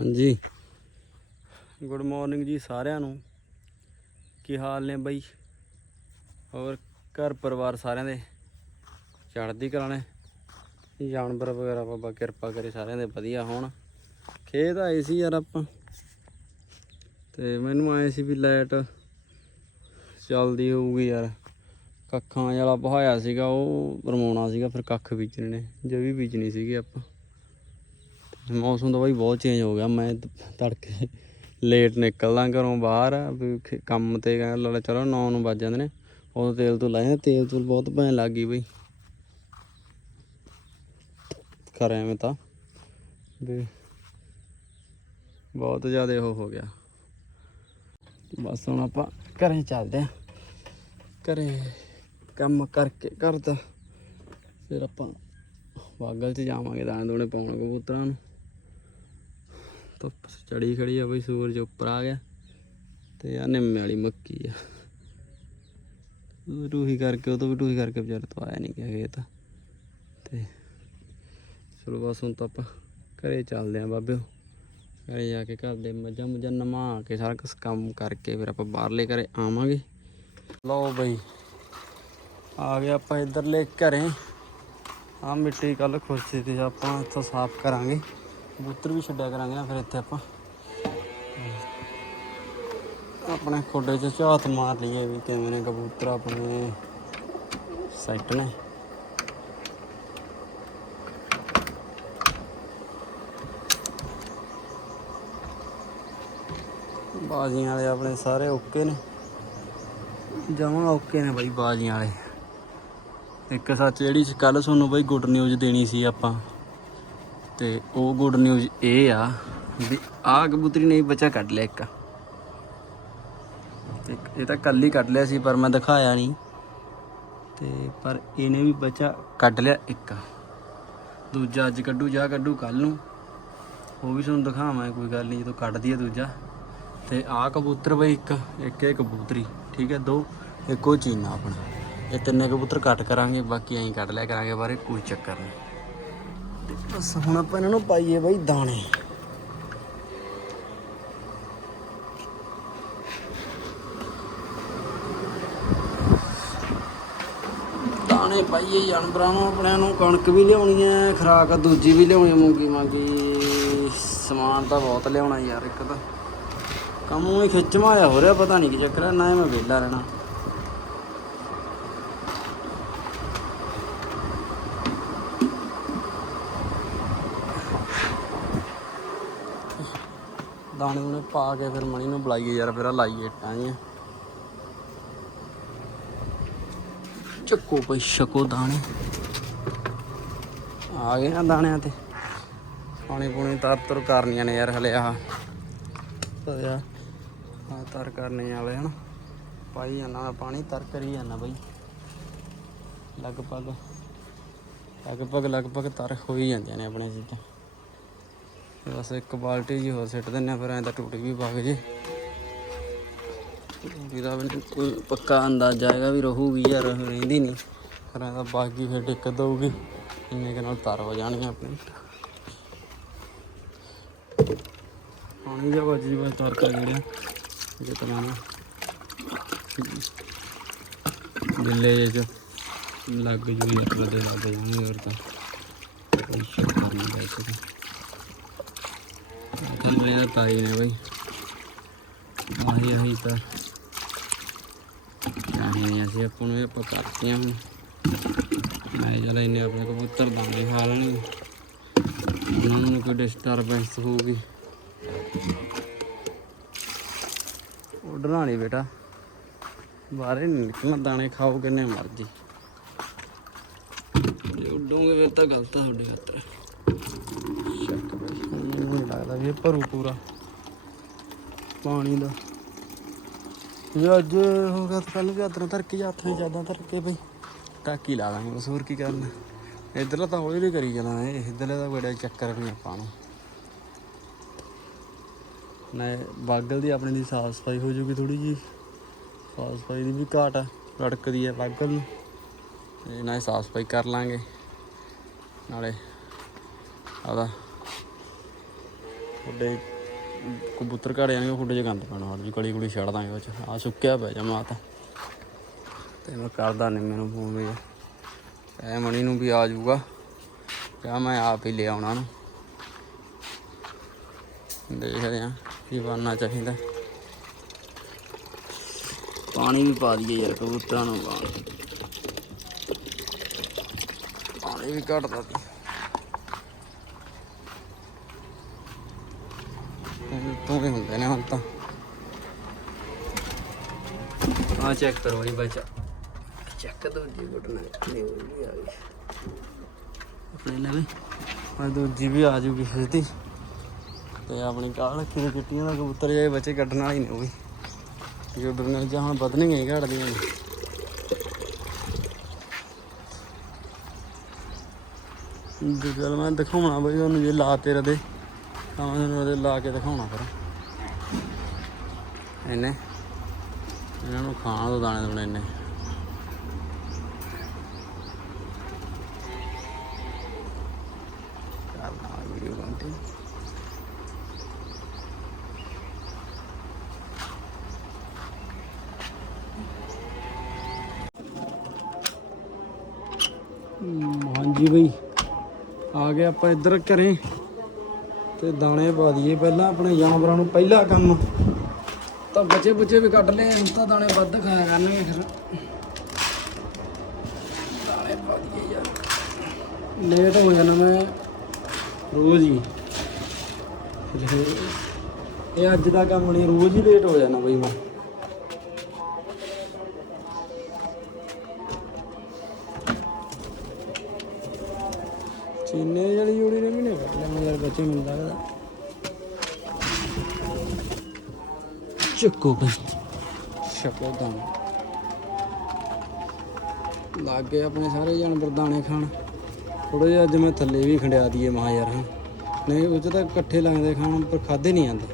ਹਾਂਜੀ। Good morning ਜੀ ਸਾਰਿਆਂ ਨੂੰ। ਕੀ ਹਾਲ ਨੇ ਬਾਈ? ਹੋਰ ਘਰ ਪਰਿਵਾਰ ਸਾਰਿਆਂ ਦੇ? ਚੜ੍ਹਦੀ ਕਲਾ ਨੇ? ਜਾਨਵਰ ਵਗੈਰਾ ਬਾਬਾ ਕਿਰਪਾ ਕਰੇ ਸਾਰਿਆਂ ਦੇ, ਵਧੀਆ ਹੋਣ। ਖੇਤ ਆਏ ਸੀ ਯਾਰ ਆਪਾਂ। ਤੇ ਮੈਨੂੰ ਆਏ ਸੀ ਵੀ ਲਾਈਟ ਚੱਲਦੀ ਹੋਊਗੀ ਯਾਰ। ਕੱਖਾਂ ਵਾਲਾ ਬਹਾਇਆ ਸੀਗਾ, ਉਹ ਰਮਾਉਣਾ ਸੀਗਾ, ਫਿਰ ਕੱਖ ਬੀਜਣੇ ਨੇ। ਜੇ ਵੀ ਬੀਜਣੀ ਸੀਗੀ ਆਪਾਂ। ਮੌਸਮ ਤਾਂ ਬਾਈ ਬਹੁਤ ਚੇਂਜ ਹੋ ਗਿਆ। ਮੈਂ ਤੜਕੇ ਲੇਟ ਨਿਕਲਦਾ ਘਰੋਂ ਬਾਹਰ ਕੰਮ ਤੇ ਗਿਆ ਲਾ ਲਾ ਚਲੋ 9 ਨੂੰ ਵੱਜ ਜਾਂਦੇ ਨੇ। ਉਦੋਂ ਤੇਲ ਤੋਂ ਲਾਇਆ, ਤੇਲ ਤੂਲ ਬਹੁਤ ਭੈਣ ਲੱਗ ਗਈ ਬਈ। ਕਰਾਂ ਐਵੇਂ ਤਾਂ ਵੀ ਬਹੁਤ ਜ਼ਿਆਦਾ ਉਹ ਹੋ ਗਿਆ। ਬਸ ਹੁਣ ਆਪਾਂ ਘਰੇ ਚੱਲਦੇ ਆਂ। ਘਰੇ ਕੰਮ ਕਰਕੇ ਘਰ ਦਾ ਫਿਰ ਆਪਾਂ ਬਾਗਲ 'ਚ ਜਾਵਾਂਗੇ ਦਾਣੇ ਦੂਣੇ ਪਾਉਣ ਕਬੂਤਰਾਂ ਨੂੰ। ਧੁੱਪ ਚੜੀ ਖੜੀ ਆ ਬਈ, ਸੂਰਜ ਉੱਪਰ ਆ ਗਿਆ ਤੇ ਆ ਨਿੰਮੇ ਵਾਲੀ ਮੱਕੀ ਆ। ਉਹ ਟੂਹੀ ਕਰਕੇ, ਉਹ ਤੋਂ ਵੀ ਟੂਹੀ ਕਰਕੇ ਵਿਚਾਰੇ ਤੋਂ ਆਇਆ ਨਹੀਂ ਗਿਆ ਖੇਤ। ਤੇ ਚਲੋ ਬਸ ਹੁਣ ਤਾਂ ਆਪਾਂ ਘਰੇ ਚੱਲਦੇ ਆਂ ਬਾਬਿਓ ਘਰੇ ਜਾ ਕੇ ਘਰ ਦੇ ਮੱਝਾਂ ਮੁੱਝਾਂ ਨਮਾ ਕੇ ਸਾਰਾ ਕੁਛ ਕੰਮ ਕਰਕੇ ਫਿਰ ਆਪਾਂ ਬਾਹਰਲੇ ਘਰੇ ਆਵਾਂਗੇ। ਲਓ ਬਈ, ਆ ਗਏ ਆਪਾਂ ਇਧਰਲੇ ਘਰੇ। ਆ ਮਿੱਟੀ ਕੱਲ ਖੁਰਸ਼ੀ ਤੇ ਆਪਾਂ ਇੱਥੋਂ ਸਾਫ਼ ਕਰਾਂਗੇ। ਕਬੂਤਰ ਵੀ ਛੱਡਿਆ ਕਰਾਂਗੇ ਨਾ ਫਿਰ ਇੱਥੇ ਆਪਾਂ। ਆਪਣੇ ਖੋਡੇ 'ਚ ਝਾਤ ਮਾਰ ਲਈਏ ਵੀ ਕਿਵੇਂ ਨੇ ਕਬੂਤਰ ਆਪਣੇ। ਸੈੱਟ ਨੇ। ਬਾਜ਼ੀਆਂ ਵਾਲੇ ਆਪਣੇ ਸਾਰੇ ਓਕੇ ਨੇ। ਜਮਾਂ ਓਕੇ ਨੇ ਬਾਈ ਬਾਜ਼ੀਆਂ ਵਾਲੇ। ਇੱਕ ਸੱਚ ਜਿਹੜੀ ਕੱਲ ਤੁਹਾਨੂੰ ਬਾਈ ਗੁੱਡ ਨਿਊਜ਼ ਦੇਣੀ ਸੀ ਆਪਾਂ। ਤੇ ਉਹ ਗੁੱਡ ਨਿਊਜ਼ ਇਹ ਆ ਵੀ ਆਹ ਕਬੂਤਰੀ ਨੇ ਬੱਚਾ ਕੱਢ ਲਿਆ ਇੱਕ। ਤੇ ਇਹ ਤਾਂ ਕੱਲ ਹੀ ਕੱਢ ਲਿਆ ਸੀ, ਪਰ ਮੈਂ ਦਿਖਾਇਆ ਨਹੀਂ। ਤੇ ਪਰ ਇਹਨੇ ਵੀ ਬੱਚਾ ਕੱਢ ਲਿਆ ਇੱਕ। ਦੂਜਾ ਅੱਜ ਕੱਢੂ, ਜਾਂ ਕੱਢੂ ਕੱਲ ਨੂੰ। ਉਹ ਵੀ ਤੁਹਾਨੂੰ ਦਿਖਾਵਾਂ, ਕੋਈ ਗੱਲ ਨਹੀਂ, ਜਦੋਂ ਕੱਢਦੀ ਹੈ ਦੂਜਾ। ਤੇ ਆਹ ਕਬੂਤਰ ਬਈ ਇੱਕ ਇੱਕ ਇਹ ਕਬੂਤਰੀ, ਠੀਕ ਹੈ, ਦੋ, ਇੱਕੋ ਚੀਨਾ ਆਪਣਾ। ਇਹ ਤਿੰਨੇ ਕਬੂਤਰ ਕੱਟ ਕਰਾਂਗੇ, ਬਾਕੀ ਐਂ ਕੱਢ ਲਿਆ ਕਰਾਂਗੇ ਬਾਰੇ ਕੋਈ ਚੱਕਰ ਨਹੀਂ। ਬਸ ਹੁਣ ਆਪਾਂ ਇਹਨਾਂ ਨੂੰ ਪਾਈਏ ਬਈ ਦਾਣੇ। ਦਾਣੇ ਪਾਈਏ, ਜਾਨਵਰਾਂ ਨੂੰ, ਆਪਣਿਆਂ ਨੂੰ, ਕਣਕ ਵੀ ਲਿਆਉਣੀ ਹੈ ਖਰਾਕ ਦੂਜੀ ਵੀ ਲਿਆਉਣੀ ਮੂੰਗੀ, ਮਾਂਗੀ। ਸਮਾਨ ਤਾਂ ਬਹੁਤ ਲਿਆਉਣਾ ਯਾਰ ਇੱਕ ਤਾਂ। ਕੰਮ ਹੀ ਖਿੱਚਵਾ ਆਇਆ ਹੋ ਰਿਹਾ, ਪਤਾ ਨਹੀਂ ਕੀ ਚੱਕਰ ਹੈ ਨਾ ਇਹ ਮੈਂ ਵਿਹਲਾ ਰਹਿਣਾ। ਦਾਣੇ ਦੂਣੇ ਪਾ ਕੇ ਫਿਰ ਮਣੀ ਨੂੰ ਬੁਲਾਈਏ ਯਾਰ, ਫਿਰ ਆਹ ਲਾਈਏ ਟਾਂੀਆਂ ਚੱਕੋ ਪਈ ਛਕੋ ਦਾਣੇ। ਆ ਗਏ ਨਾ ਦਾਣਿਆਂ ਤੇ। ਪਾਣੀ ਪੂਣੀ ਤਰ ਤਰ ਕਰਨੀਆਂ ਨੇ ਯਾਰ ਹਲੇ ਆਹ। ਆ ਆ ਤਰ ਕਰਨੇ ਵਾਲੇ ਹਨ। ਪਾਈ ਜਾਂਦਾ ਮੈਂ ਪਾਣੀ, ਤਰ ਕਰੀ ਜਾਂਦਾ ਬਈ। ਲਗਭਗ ਲਗਭਗ ਲਗਭਗ ਤਰ ਹੋ ਹੀ ਜਾਂਦੀਆਂ ਨੇ ਆਪਣੇ ਚੀਜ਼ਾਂ। ਬਸ ਇੱਕ ਬਾਲਟੀ ਜੀ ਹੋਰ ਸਿੱਟ ਦਿੰਨੇ ਆ, ਫਿਰ ਐਂ ਤਾਂ ਟੁੱਟ ਵੀ ਵਗ ਜੇ। ਇਹਦਾ ਵੀ ਕੋਈ ਪੱਕਾ ਅੰਦਾਜ਼ਾ ਹੈਗਾ ਵੀ ਰਹੂਗੀ ਯਾਰ ਰਹਿੰਦੀ ਨਹੀਂ ਫਿਰ ਐਂ ਤਾਂ ਬਾਕੀ ਫਿਰ ਦਿੱਕਤ ਦਊਗੀ। ਇੰਨੇ ਕੁ ਨਾਲ ਤਰ ਹੋ ਜਾਣਗੀਆਂ ਆਪਣੇ। ਪਾਣੀ ਜਿਹਾ ਵੱਜ ਜੀ ਬਸ ਤਰ ਕਰ ਜਿਹੜੇ। ਜੇ ਤਾਂ ਨਾ ਬਿੱਲੇ ਜੇ ਲੱਗ ਜੂਗੀ ਲੱਗ ਦੇ ਲੱਗ ਜੂਗੀ ਹੋਰ ਤਾਂ। ਕੋਈ ਸ਼ੱਕ ਨਹੀਂ ਲੈ ਥੱਲੇ ਦਾ ਤਾਈ ਨੇ ਬਈ। ਆਹੀ ਆਹੀ ਤਾਂ। ਆਹੀ ਅਸੀਂ ਆਪਾਂ ਨੂੰ ਇਹ ਆਪਾਂ ਕਰਤੀਆਂ ਮੈਂ ਚਲ ਇਹਨੇ ਆਪਣੇ ਕਬੂਤਰ ਦਾਣੇ ਖਾ ਲੈਣਗੇ ਉਹਨਾਂ ਨੂੰ ਕੋਈ ਡਿਸਟਰਬੈਂਸ ਹੋਊਗੀ। ਉੱਡਣਾ ਨਹੀਂ ਬੇਟਾ। ਬਾਹਰੇ ਨਹੀਂ ਨਿਕਲਣਾ, ਦਾਣੇ ਖਾਓ ਕਿੰਨੇ ਮਰਜ਼ੀ। ਜੇ ਉੱਡੋਗੇ ਫਿਰ ਤਾਂ ਗਲਤ ਆ ਤੁਹਾਡੇ ਖਾਤਰ ਸ਼ੱਕ ਬਈ ਹੁਣ ਮੈਨੂੰ ਨਹੀਂ ਲੱਗਦਾ ਵੀ ਇਹ ਭਰੂ ਪੂਰਾ। ਪਾਣੀ ਦਾ। ਇਹ ਅੱਜ ਹੋ ਗਿਆ ਤਾਂ ਕੱਲ ਵੀ ਆਦਰਾਂ ਧਰ ਕੇ ਹੱਥ ਵਿੱਚ ਜ਼ਿਆਦਾ ਧਰ ਕੇ ਬਈ। ਟਾਕੀ ਲਾ ਲਾਂਗੇ ਬਸ, ਹੋਰ ਕੀ ਕਰਨਾ। ਇਧਰਲਾ ਤਾਂ ਹੌਲੀ ਹੌਲੀ ਕਰੀ ਜਾਣਾ ਇਹ, ਇਧਰਲੇ ਦਾ ਬੜਾ ਚੱਕਰ ਨਹੀਂ ਆਪਾਂ ਨੂੰ। ਨਾ ਬਾਗਲ ਦੀ ਆਪਣੇ ਦੀ ਸਾਫ਼ ਸਫ਼ਾਈ ਹੋ ਜੂਗੀ ਥੋੜੀ ਜੀ ਸਾਫ਼ ਸਫ਼ਾਈ ਦੀ ਵੀ ਘਾਟ ਆ, ਰੜਕਦੀ ਹੈ ਬਾਗਲ ਨੂੰ। ਤੇ ਨਾਲੇ ਸਾਫ਼ ਸਫ਼ਾਈ ਕਰ ਲਾਂਗੇ। ਨਾਲੇ ਆਦਾ ਤੁਹਾਡੇ ਕਬੂਤਰ ਘੜ ਜਾਣਗੇ ਖੁੱਡੇ 'ਚ ਗੰਦ ਪੈਣਾ ਹੌਲੀ ਜਿਹੀ ਕਲੀ ਕੁਲੀ ਛੱਡ ਦਾਂਗੇ ਉਹ 'ਚ। ਆ ਸੁੱਕਿਆ ਪੈ ਜਮਾ ਤਾਂ ਤੇ ਮੈਂ ਕਰਦਾ ਨਹੀਂ ਮੈਨੂੰ ਫੋਨ ਵੀ। ਐ ਮਣੀ ਨੂੰ ਵੀ ਆ ਜਾਊਗਾ। ਕਿਆ ਮੈਂ ਆਪ ਹੀ ਲੈ ਆਉਣਾ ਨੂੰ ਦੇਖਦੇ ਆ ਕੀ ਬਣਨਾ ਚਾਹੀਦਾ। ਪਾਣੀ ਵੀ ਪਾ ਦਈਏ ਯਾਰ ਕਬੂਤਰਾਂ ਨੂੰ। ਪਾਣੀ ਪਾਣੀ ਵੀ ਘਟਦਾ ਤੀ ਵੀ ਹੁੰਦੇ ਨੇ ਹੁਣ ਤਾਂ। ਆ ਚੈੱਕ ਕਰੋ ਜੀ ਬੱਚਾ ਚੈੱਕ ਦੂਜੀ ਬਟਨ ਨਹੀਂ ਹੋਈ ਆ ਗਈ। ਆਪਣੇ ਲਵੇ ਆ ਦੂਜੀ ਵੀ ਆ ਜੂਗੀ ਛੇਤੀ ਤੇ। ਆਪਣੀ ਕਾਲ ਰੱਖੀ ਦੀ ਚਿੱਟੀਆਂ ਦਾ ਕਬੂਤਰ ਜੇ ਬੱਚੇ ਕੱਢਣ ਵਾਲੀ ਨੇ ਉਹ ਵੀ। ਜੋ ਬਰਨੇ ਜਾਂ ਹੁਣ ਵਧਣੀਆਂ ਹੀ ਨੇ। ਦੂਜਾ ਮੈਂ ਦਿਖਾਉਣਾ ਬਈ, ਉਹਨੂੰ ਜੇ ਲਾ ਤੇ ਰਦੇ। ਤਾਂ ਉਹਨੂੰ ਉਹਦੇ ਲਾ ਕੇ ਦਿਖਾਉਣਾ ਫਿਰ। ਇਹਨੇ। ਇਹਨਾਂ ਨੂੰ ਖਾਣ ਤੋਂ ਦਾਣੇ ਦੋਣੇ ਇਹਨੇ। ਕਰਨਾ ਵੀਡੀਓ ਕੰਟੀਨਿਊ ਹਾਂਜੀ ਬਈ। ਆ ਗਏ ਆਪਾਂ ਇੱਧਰ ਘਰੇ। ਤੇ ਦਾਣੇ ਪਾ ਦਈਏ ਪਹਿਲਾਂ ਆਪਣੇ ਜਾਨਵਰਾਂ ਨੂੰ ਪਹਿਲਾ ਕੰਮ। ਤਾਂ ਬੱਚੇ ਬੁੱਚੇ ਵੀ ਕੱਢ ਲਏ ਹੁਣ ਤਾਂ ਦਾਣੇ ਵੱਧ ਖਾਇਆ ਕਰਨਗੇ ਫਿਰ। ਦਾਣੇ ਪਾ ਦਈਏ ਯਾਰ। ਲੇਟ ਹੋ ਜਾਣਾ ਮੈਂ। ਰੋਜ਼ ਹੀ। ਇਹ ਅੱਜ ਦਾ ਕੰਮ ਨਹੀਂ, ਰੋਜ਼ ਹੀ ਲੇਟ ਹੋ ਜਾਣਾ ਬਈ ਮੈਂ। ਚੀਨੇ ਵਾਲੀ ਜੋੜੀ ਨੇ ਵੀ ਨਹੀਂ ਕੱਢ ਯਾਰ ਬੱਚੇ ਮੈਨੂੰ ਲੱਗਦਾ। ਚੱਕੋ ਛਕੋ ਤਾਂ ਲੱਗ ਗਏ ਆਪਣੇ ਸਾਰੇ ਜਾਨਵਰ ਦਾਣੇ ਖਾਣ। ਥੋੜੇ ਜਿਹਾ ਅੱਜ ਮੈਂ ਥੱਲੇ ਵੀ ਖੰਡਿਆ ਦਈਏ ਮਹਾ ਯਾਰ ਹਾਂ। ਨਹੀਂ ਉਹ ਤਾਂ ਇਕੱਠੇ ਲੱਗਦੇ ਖਾਣ ਪਰ ਖਾਦੇ ਨਹੀਂ ਜਾਂਦੇ।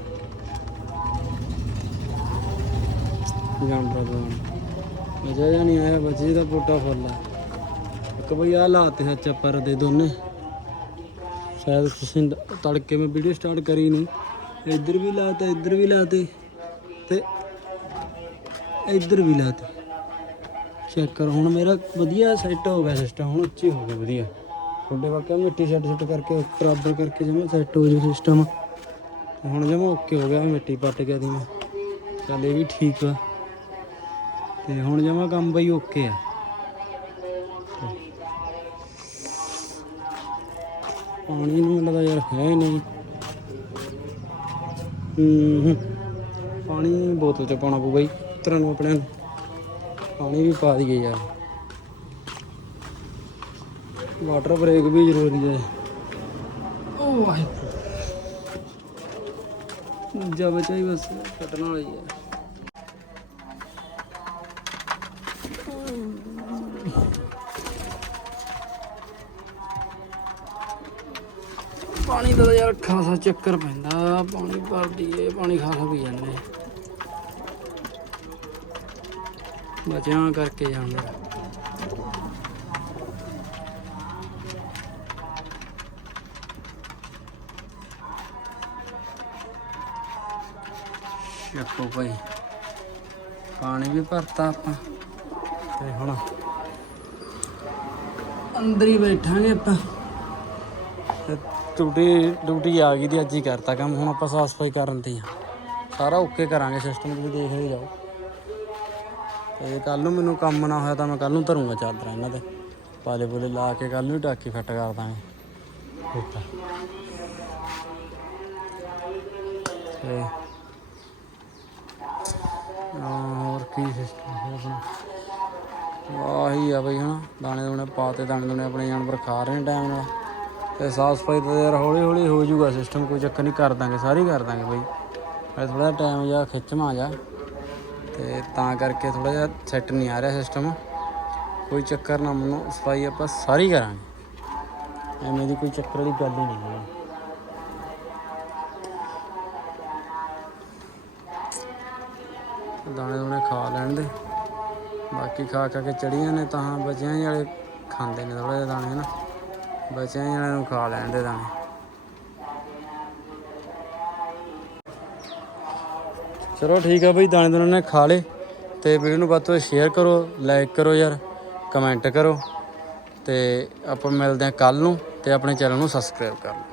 ਜਾਨਵਰ ਦਾ ਮਜ਼ਾ ਨਹੀਂ ਆਇਆ ਬੱਚੇ ਦਾ ਪੋਟਾ ਫੁੱਲ ਇੱਕ ਬਈ ਆ ਲਾਤੇ ਸੱਚ ਪਰ ਦੇ ਦੋਨੇ। ਸ਼ਾਇਦ ਤੁਸੀਂ ਦ- ਤੜਕੇ ਮੈਂ ਵੀਡੀਓ ਸਟਾਰਟ ਕਰੀ ਨਹੀਂ ਇੱਧਰ ਵੀ ਲਾਤਾ ਇੱਧਰ ਵੀ ਲਾਤੇ ਤੇ। ਇੱਧਰ ਵੀ ਲਾਤੇ ਚੈੱਕ ਕਰ, ਹੁਣ ਮੇਰਾ ਵਧੀਆ ਸੈੱਟ ਹੋ ਗਿਆ ਸਿਸਟਮ ਹੁਣ ਉੱਚੀ ਹੋ ਗਿਆ ਵਧੀਆ। ਤੁਹਾਡੇ ਵਾਕਿਆ ਮਿੱਟੀ ਸੈੱਟ ਸੈੱਟ ਕਰਕੇ ਬਰਾਬਰ ਕਰਕੇ ਜਮਾ ਸੈੱਟ ਹੋ ਜਾ ਸਿਸਟਮ ਹੁਣ ਜਮਾ ਓਕੇ ਹੋ ਗਿਆ, ਮਿੱਟੀ ਪੱਟ ਗਿਆ ਦੀ ਮੈਂ। ਚੱਲ ਇਹ ਵੀ ਠੀਕ ਆ। ਤੇ ਹੁਣ ਜਮਾ ਕੰਮ ਬਈ ਓਕੇ ਆ। ਪਾਣੀ ਨੂੰ ਲੱਗਦਾ ਯਾਰ ਹੈ ਨਹੀਂ। ਹੂੰ ਪਾਣੀ ਬੋਤਲ ਚ ਪਾਉਣਾ ਪਊਗਾ ਜੀ ਤਰ੍ਹਾਂ ਨੂੰ ਆਪਣੇ ਨੂੰ। ਪਾਣੀ ਵੀ ਪਾ ਦਈਏ ਯਾਰ। ਵਾਟਰ ਬ੍ਰੇਕ ਵੀ ਜ਼ਰੂਰੀ ਹੈ। ਓ ਵਾਹਿਗੁਰੂ। ਜਾ ਬਚਾਈ ਬਸ ਕੱਟਣ ਵਾਲੀ ਹੈ। ਪਾਣੀ ਦਾ ਯਾਰ ਖਾਸਾ ਚੱਕਰ ਪੈਂਦਾ, ਪਾਣੀ ਭਰਦੀ ਏ ਪਾਣੀ ਖਾਸਾ ਪੀ ਜਾਂਦੇ। ਬਚਿਆਂ ਕਰਕੇ ਜਾਂਦਾ ਚੱਕੋ ਭਾਈ, ਪਾਣੀ ਵੀ ਭਰਤਾ ਆਪਾਂ, ਤੇ ਹੁਣ ਅੰਦਰ ਹੀ ਬੈਠਾਂਗੇ ਆਪਾਂ। ਡਿਊਟੀ ਡਿਊਟੀ ਆ ਗਈ ਦੀ, ਅੱਜ ਹੀ ਕਰਤਾ ਕੰਮ। ਹੁਣ ਆਪਾਂ ਸਾਫ਼ ਸਫ਼ਾਈ ਕਰਨ ਤੇ ਆ ਸਾਰਾ ਓਕੇ ਕਰਾਂਗੇ ਸਿਸਟਮ ਤੁਸੀਂ ਦੇਖਦੇ ਜਾਓ। ਤੇ ਕੱਲ ਨੂੰ ਮੈਨੂੰ ਕੰਮ ਨਾ ਹੋਇਆ ਤਾਂ ਮੈਂ ਕੱਲ ਨੂੰ ਧਰੂੰਗਾ ਚਾਦਰਾਂ ਇਹਨਾਂ ਤੇ। ਪਾਲੇ ਪੂਲੇ ਲਾ ਕੇ ਕੱਲ ਨੂੰ ਟਾਕੀ ਫਿੱਟ ਕਰ ਦਾਂਗੇ। ਠੀਕ ਤੇ ਹੋਰ ਕੀ ਸਿਸਟਮ ਹੈ ਆਪਣਾ? ਆਹੀ ਆ ਬਈ ਹਨਾ ਦਾਣੇ ਦੂਣੇ ਪਾਤੇ ਦਾਣੇ ਦੂਣੇ ਆਪਣੇ ਜਾਨਵਰ ਖਾ ਰਹੇ ਨੇ ਟਾਈਮ ਨਾਲ। ਤੇ ਸਾਫ਼ ਸਫ਼ਾਈ ਤਾਂ ਯਾਰ ਹੌਲੀ ਹੌਲੀ ਹੋ ਜਾਊਗਾ ਸਿਸਟਮ ਕੋਈ ਚੱਕਰ ਨਹੀਂ, ਕਰ ਦਾਂਗੇ, ਸਾਰੀ ਕਰ ਦਾਂਗੇ ਬਈ। ਪਰ ਥੋੜਾ ਟਾਈਮ ਜਿਹਾ ਖਿੱਚਵਾਂ ਜਾ, ਤੇ ਤਾਂ ਕਰਕੇ ਥੋੜਾ ਜਿਹਾ ਸੈੱਟ ਨਹੀਂ ਆ ਰਿਹਾ ਸਿਸਟਮ ਕੋਈ ਚੱਕਰ ਨਾ, ਮੰਨੋ ਸਫ਼ਾਈ ਆਪਾਂ ਸਾਰੀ ਕਰਾਂਗੇ। ਐਵੇਂ ਦੀ ਕੋਈ ਚੱਕਰ ਵਾਲੀ ਗੱਲ ਹੀ ਨਹੀਂ ਹੈ ਦਾਣੇ ਦੂਣੇ ਖਾ ਲੈਣ ਦੇ। ਬਾਕੀ ਖਾ ਖਾ ਕੇ ਚੜੀਆਂ ਨੇ, ਤਾਂ ਬਚਿਆਂ ਵਾਲੇ ਖਾਂਦੇ ਨੇ ਥੋੜਾ ਜਿਹਾ ਦਾਣੇ ਨਾ ਬੱਚਿਆਂ ਇਹਨਾਂ ਨੂੰ ਖਾ ਲੈਣ ਦੇ ਦਾਣੇ। ਚਲੋ ਠੀਕ ਹੈ ਬਈ, ਦਾਣੇ ਦੋਨਾਂ ਨੇ ਖਾ ਲੇ ਤੇ ਵੀਡੀਓ ਨੂੰ ਵੱਧ ਤੋਂ ਸ਼ੇਅਰ ਕਰੋ ਲਾਈਕ ਕਰੋ ਯਾਰ ਕਮੈਂਟ ਕਰੋ ਤੇ ਆਪਾਂ ਮਿਲਦੇ ਆ ਕੱਲ ਨੂੰ ਤੇ ਆਪਣੇ ਚੈਨਲ ਨੂੰ ਸਬਸਕ੍ਰਾਈਬ ਕਰ ਲਓ।